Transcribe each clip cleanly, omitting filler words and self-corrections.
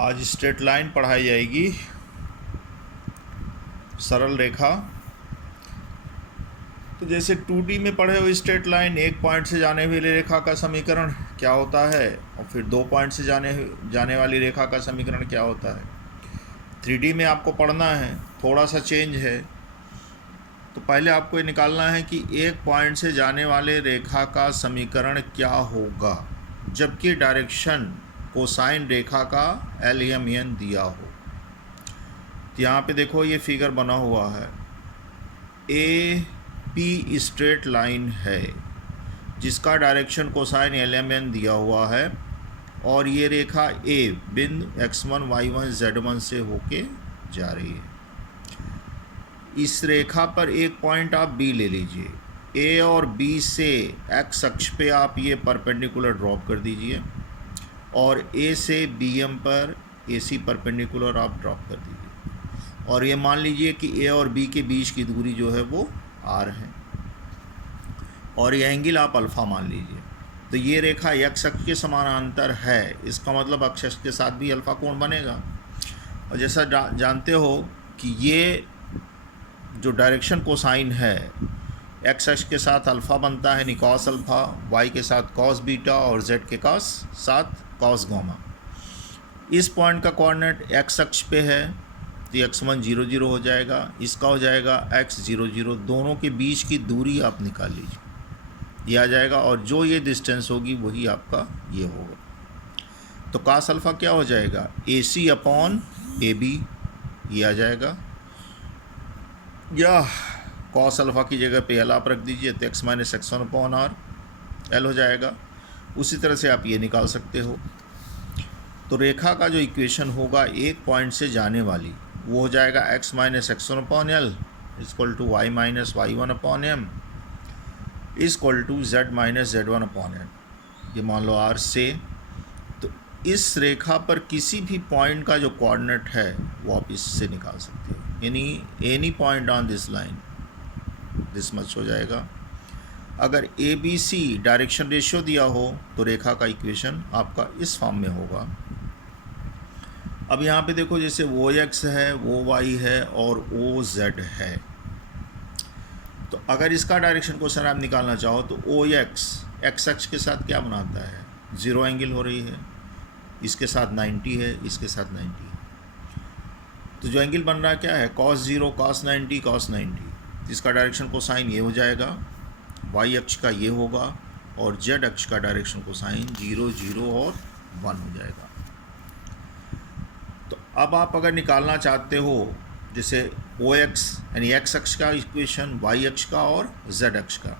आज straight line पढ़ाई जाएगी, सरल रेखा। तो जैसे 2D में पढ़े हुए स्ट्रेट लाइन, एक पॉइंट से जाने वाली रेखा का समीकरण क्या होता है, और फिर 2 पॉइंट से जाने वाली रेखा का समीकरण क्या होता है। 3D में आपको पढ़ना है, थोड़ा सा चेंज है। तो पहले आपको ये निकालना है कि एक पॉइंट से जाने वाले रेखा का समीकरण क्या होगा जबकि डायरेक्शन कोसाइन रेखा का LMN दिया हो। तो यहाँ पे देखो ये फिगर बना हुआ है, AP स्ट्रेट लाइन है जिसका डायरेक्शन कोसाइन LMN दिया हुआ है, और ये रेखा A बिंदु x1 y1 z1 से होके जा रही है। इस रेखा पर एक पॉइंट आप B ले लीजिए, A और B से x अक्ष पे आप ये परपेंडिकुलर ड्रॉप कर दीजिए, और A से BM पर AC परपेंडिकुलर आप ड्रॉप कर दीजिए, और ये मान लीजिए कि A और B के बीच की दूरी जो है वो R है, और ये एंगल आप अल्फ़ा मान लीजिए। तो ये रेखा x अक्ष के समानांतर है, इसका मतलब अक्ष के साथ भी अल्फ़ा कोण बनेगा। और जैसा जानते हो कि ये जो डायरेक्शन कोसाइन है, x अक्ष के साथ अल्फ़ा बनता है, यानी कॉस अल्फ़ा, y के साथ कॉस बीटा और z के साथ कॉस गामा। इस पॉइंट का कोऑर्डिनेट x अक्ष पे है, तो x1 0 0 हो जाएगा, इसका हो जाएगा x 0 0। दोनों के बीच की दूरी आप निकाल लीजिए, ये आ जाएगा, और जो ये डिस्टेंस होगी वही आपका ये होगा। तो cos अल्फ़ा क्या हो जाएगा, AC अपॉन AB, ये आ जाएगा, या cos अल्फ़ा की जगह पे L आप रख दीजिए, तो x minus x1 upon R L हो जाएगा। उसी तरह से आप ये निकाल सकते हो। तो रेखा का जो इक्वेशन होगा एक पॉइंट से जाने वाली, वो हो जाएगा x minus x1 upon L equal to y minus y1 upon M equal to z minus z1 upon M। ये मान लो R से। तो इस रेखा पर किसी भी पॉइंट का जो कोऑर्डिनेट है वो आप इससे निकाल सकते हो, यानी any point on this line, this much हो जाएगा। अगर ABC डायरेक्शन रेशियो दिया हो तो रेखा का इक्वेशन आपका इस फॉर्म में होगा। अब यहाँ पे देखो, जैसे OX है, OY है और OZ है, तो अगर इसका डायरेक्शन क्वेश्चन आप निकालना चाहो तो OX x अक्ष के साथ क्या बनाता है, 0 एंगल हो रही है, इसके साथ 90 है, इसके साथ 90 है। तो जो एंगल बन रहा है क्या है, cos 0 cos 90 cos 90। इसका डायरेक्शन कोसाइन ये हो जाएगा, y अक्ष का ये होगा, और z अक्ष का डायरेक्शन कोसाइन 0 0 और 1 हो जाएगा। तो अब आप अगर निकालना चाहते हो जैसे OX यानी x अक्ष का इक्वेशन, y अक्ष का और z अक्ष का,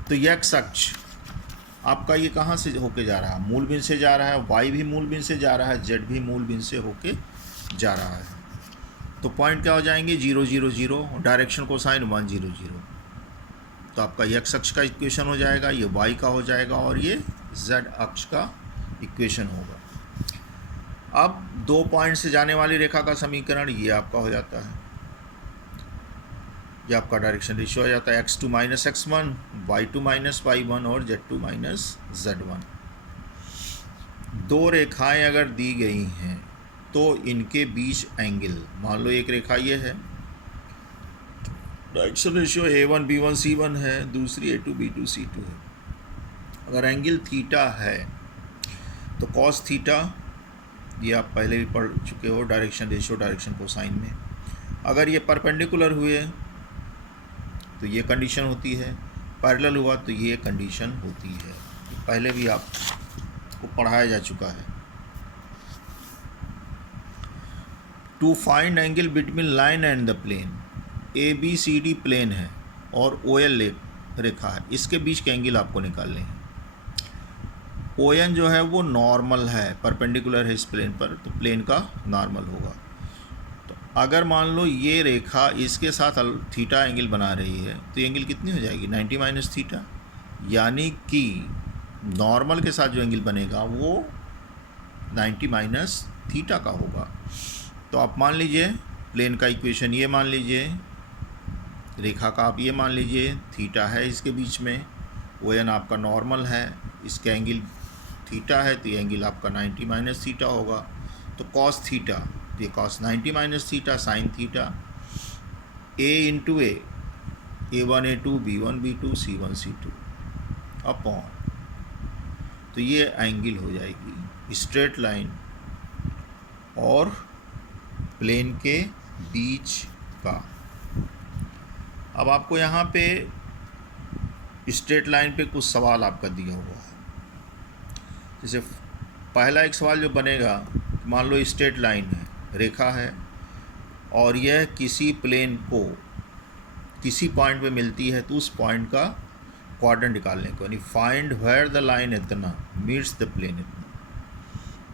तो x अक्ष आपका ये कहाँ से होके जा रहा है, मूल बिंदु से जा रहा है, y भी मूल बिंदु से जा रहा है, z भी मूल बिंदु से होके जा रहा है। तो पॉइंट क्या हो जाएंगे, 0 0 0, डायरेक्शन कोसाइन 1 0 0। तो आपका x अक्ष का इक्वेशन हो जाएगा, ये y का हो जाएगा, और ये z अक्ष का इक्वेशन होगा। अब 2 पॉइंट से जाने वाली रेखा का समीकरण ये आपका हो जाता है, ये आपका डायरेक्शन रेशियो हो जाता है, x2 minus x1, y2 minus y1 और z2 माइनस z1। 2 रेखाएं अगर दी गई हैं तो इनके बीच एंगल, मान लो एक रेखा ये है, direction ratio A1 B1 C1 है, दूसरी A2 B2 C2 है। अगर एंगल थीटा है तो कॉस थीटा, ये आप पहले भी पढ़ चुके हो, डायरेक्शन रेशियो डायरेक्शन कोसाइन में। अगर ये परपेंडिकुलर हुए तो ये कंडीशन होती है, पैरेलल हुआ तो ये कंडीशन होती है। पहले भी आपको पढ़ाया जा चुका है। To find angle between line and the plane, ABCD plane है और OL रेखा है, इसके बीच के एंगल आपको निकालने हैं। ON जो है वो नॉर्मल है, परपेंडिकुलर है इस प्लेन पर, तो प्लेन का नॉर्मल होगा। तो अगर मान लो ये रेखा इसके साथ थीटा एंगल बना रही है, तो ये एंगल कितनी हो जाएगी, 90 माइनस थीटा, यानी कि नॉर्मल के साथ जो एंगल बनेगा वो 90 माइनस थीटा का होगा। तो आप मान लीजिए प्लेन का इक्वेशन ये मान लीजिए, रेखा का आप ये मान लीजिए, थीटा है इसके बीच में, ON आपका नॉर्मल है, इसका एंगल थीटा है, तो ये एंगल आपका 90 माइनस थीटा होगा। तो कॉस थीटा, ये cos 90 minus theta sine theta, a into A1 A2 B1 B2 C1 C2 upon, तो ये एंगल हो जाएगी स्ट्रेट लाइन और प्लेन के बीच का। अब आपको यहाँ पे स्ट्रेट लाइन पे कुछ सवाल आपका दिया हुआ है। जैसे पहला एक सवाल जो बनेगा, मान लो स्ट्रेट लाइन है, रेखा है, और यह किसी प्लेन को किसी पॉइंट पे मिलती है, तो उस पॉइंट का क्वाड्रेंट निकालने को, यानी फाइंड वेयर द लाइन इतना मीट्स द प्लेन इतना,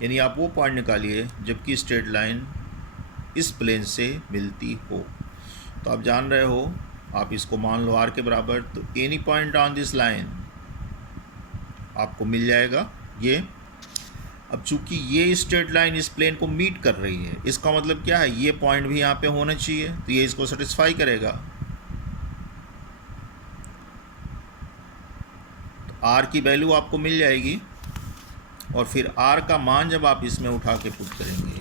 यानी आप वो पॉइंट निकालिए जबकि स्ट्रेट लाइन इस प्लेन से मिलती हो। तो आप जान रहे हो, आप इसको मान लो r के बराबर, तो any point on this line आपको मिल जाएगा ये। अब चूंकि ये स्ट्रेट लाइन इस प्लेन को मीट कर रही है, इसका मतलब क्या है, ये पॉइंट भी यहाँ पे होना चाहिए, तो ये इसको सेटिस्फाई करेगा। तो r की वैल्यू आपको मिल जाएगी, और फिर r का मान जब आप इसमें उठा के पुट करेंगे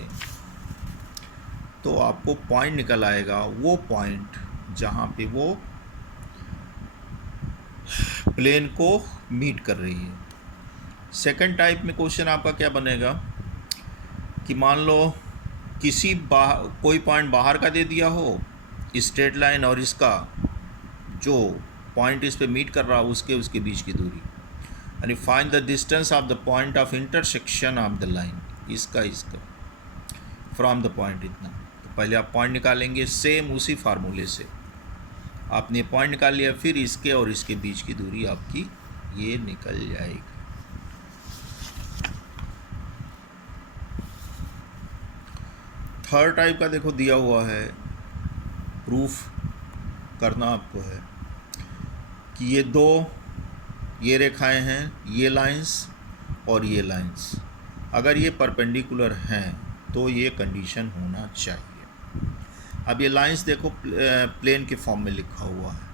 तो आपको पॉइंट निकल आएगा, वो पॉइंट जहाँ पे वो प्लेन को मीट कर रही है। सेकंड टाइप में क्वेश्चन आपका क्या बनेगा कि मान लो कोई पॉइंट बाहर का दे दिया हो स्ट्रेट लाइन, और इसका जो पॉइंट इस पे मीट कर रहा हो उसके बीच की दूरी, यानी find the distance of the point of intersection of the line, इसका फ्रॉम द पॉइंट इतना। तो पहले आप पॉइंट निकालेंगे, सेम उसी फार्मूले से आपने पॉइंट निकाल लिया, फिर इसके और इसके बीच की दूरी आपकी ये निकल जाएगी। थर्ड टाइप का देखो दिया हुआ है, प्रूफ करना आपको है कि ये रेखाएं हैं, ये लाइंस और ये लाइंस, अगर ये परपेंडिकुलर हैं तो ये कंडीशन होना चाहिए। अब ये लाइंस देखो प्लेन के फॉर्म में लिखा हुआ है,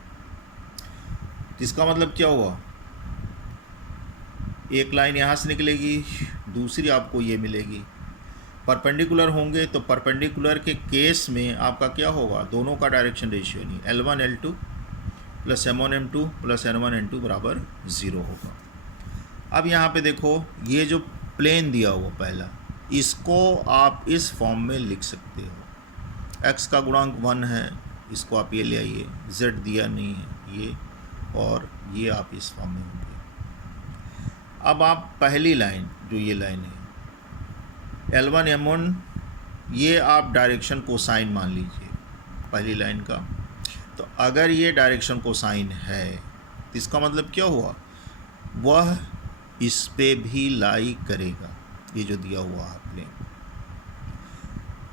इसका मतलब क्या हुआ, एक लाइन यहाँ से निकलेगी, दूसरी आपको ये मिलेगी। परपेंडिकुलर होंगे तो परपेंडिकुलर के केस में आपका क्या होगा, दोनों का डायरेक्शन रेशियो नहीं, L1 L2 plus M1 M2 plus N1 N2 बराबर 0 होगा। अब यहाँ पे देखो ये जो प्लेन दिया हुआ पहला, इसको आप इस फॉर्म में लिख सकते हो, x का गुणांक 1 है, इसको आप ये ले आइए, z दिया नहीं है ये, और ये आप इस फॉर्म में होंगे। अब आप पहली लाइन जो ये लाइन है L1 M1, ये आप डायरेक्शन कोसाइन मान लीजिए पहली लाइन का। तो अगर ये डायरेक्शन कोसाइन है तो इसका मतलब क्या हुआ, वह इस पे भी लाई करेगा, ये जो दिया हुआ है प्लेन।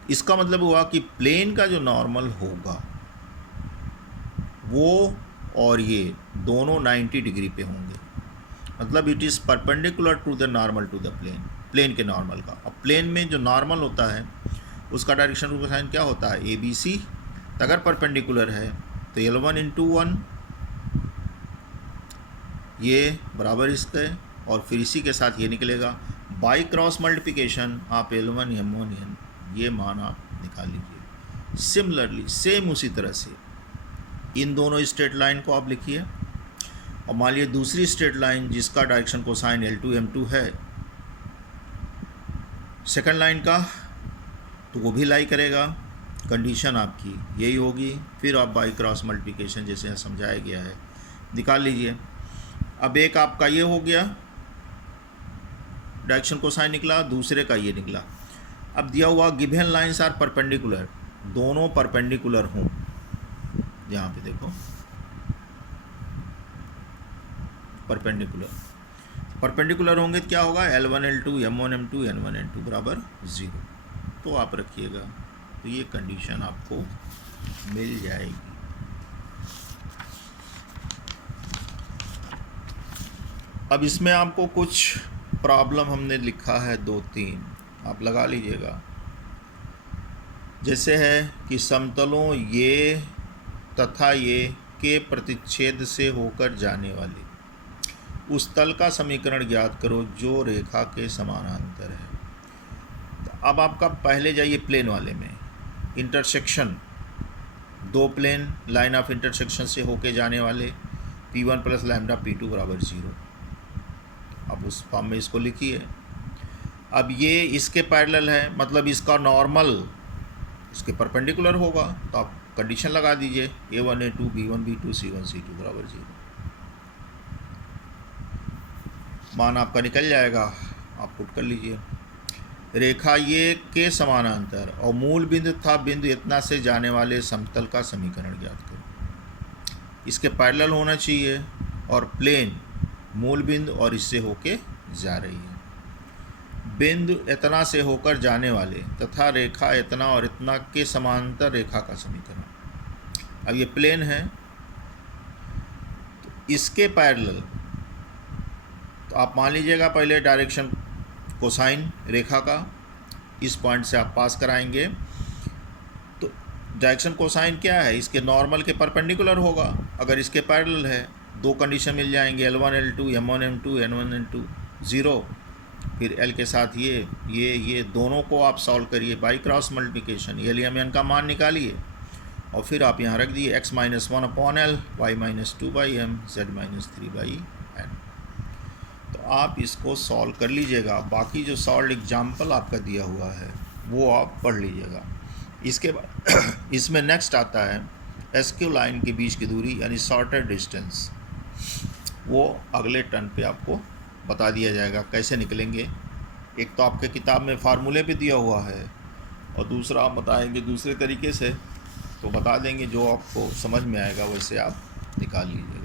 इसका मतलब हुआ कि प्लेन का जो नॉर्मल होगा वो और ये दोनों 90 डिग्री पे होंगे, मतलब it is perpendicular to the normal to the plane के नॉर्मल का। अब प्लेन में जो नॉर्मल होता है उसका डायरेक्शन कोसाइन क्या होता है, ABC। तो अगर परपेंडिकुलर है तो L1 × 1 ये बराबर इसके, और फिर इसी के साथ ये निकलेगा, बाई क्रॉस मल्टीप्लिकेशन आप L1 M1 ये मान आप निकाल लीजिए। सिमिलरली सेम उसी तरह से इन दोनों स्ट्रेट लाइन को आप लिखिए, और मान लीजिए दूसरी स्ट्रेट लाइन जिसका डायरेक्शन कोसाइन L2 M2 है सेकंड लाइन का, तो वो भी लाई करेगा, कंडीशन आपकी यही होगी। फिर आप बाई क्रॉस मल्टीप्लिकेशन जैसे समझाया गया है निकाल लीजिए। अब एक आपका ये हो गया, डायरेक्शन कोसाइन निकला, दूसरे का ये निकला। अब दिया हुआ गिवन लाइंस आर परपेंडिकुलर, दोनों परपेंडिकुलर हों, यहाँ पे देखो परपेंडिकुलर होंगे तो क्या होगा, L1 L2 M1 M2 N1 N2 बराबर 0, तो आप रखिएगा, तो ये कंडीशन आपको मिल जाएगी। अब इसमें आपको कुछ प्रॉब्लम हमने लिखा है 2-3, आप लगा लीजिएगा। जैसे है कि समतलों ये तथा ये के प्रतिच्छेद से होकर जाने वाले उस तल का समीकरण ज्ञात करो जो रेखा के समानांतर है। तो अब आपका पहले जाइए प्लेन वाले में, इंटरसेक्शन, दो प्लेन लाइन ऑफ इंटरसेक्शन से होके जाने वाले P1 प्लस लैम्डा P2 बराबर 0। अब उस फॉर्म में इसको लिखिए। अब ये इसके पैरेलल है, मतलब इसका नॉर्मल इसके परपेंडिकुलर होगा, तो आप कंडीशन लगा दीजिए A1 A2 B1 B2 C1 C2 बराबर 0। मान आपका निकल जाएगा, आप पुट कर लीजिए। रेखा ये के समानांतर और मूल बिंदु था बिंदु इतना से जाने वाले समतल का समीकरण ज्ञात करें। इसके पैरेलल होना चाहिए और प्लेन मूल बिंदु और इससे होके जा रही है। बिंदु इतना से होकर जाने वाले तथा रेखा इतना और इतना के समांतर रेखा का समीकरण। अब ये प्लेन है, तो इसके पैरेलल, तो आप मान लीजिएगा पहले डायरेक्शन कोसाइन रेखा का इस पॉइंट से आप पास कराएंगे, तो डायरेक्शन कोसाइन क्या है, इसके नॉर्मल के परपेंडिकुलर होगा। अगर इसके पैरेलल है, दो कंडीशन मिल जाएंगे, L1 L2 M1 M2 N1 N2 0। फिर L के साथ ये दोनों को आप सॉल्व करिए by cross multiplication, L M N का मान निकालिए और फिर आप यहाँ रख दिए x minus 1/L, y minus 2/m, z minus 3/n। तो आप इसको सॉल्व कर लीजिएगा। बाकी जो सॉल्व एग्जाम्पल आपका दिया हुआ है वो आप पढ़ लीजिएगा। इसके बाद इसमें नेक्स्ट आता है एसक्यू लाइन के बीच की दूरी यानी शॉर्टेड डिस्टेंस। वो अगले टर्न पे आपको बता दिया जाएगा कैसे निकलेंगे। एक तो आपके किताब में फार्मूले पे दिया हुआ है और दूसरा आप बताएंगे दूसरे तरीके से, तो बता देंगे, जो आपको समझ में आएगा वैसे आप निकाल लीजिएगा।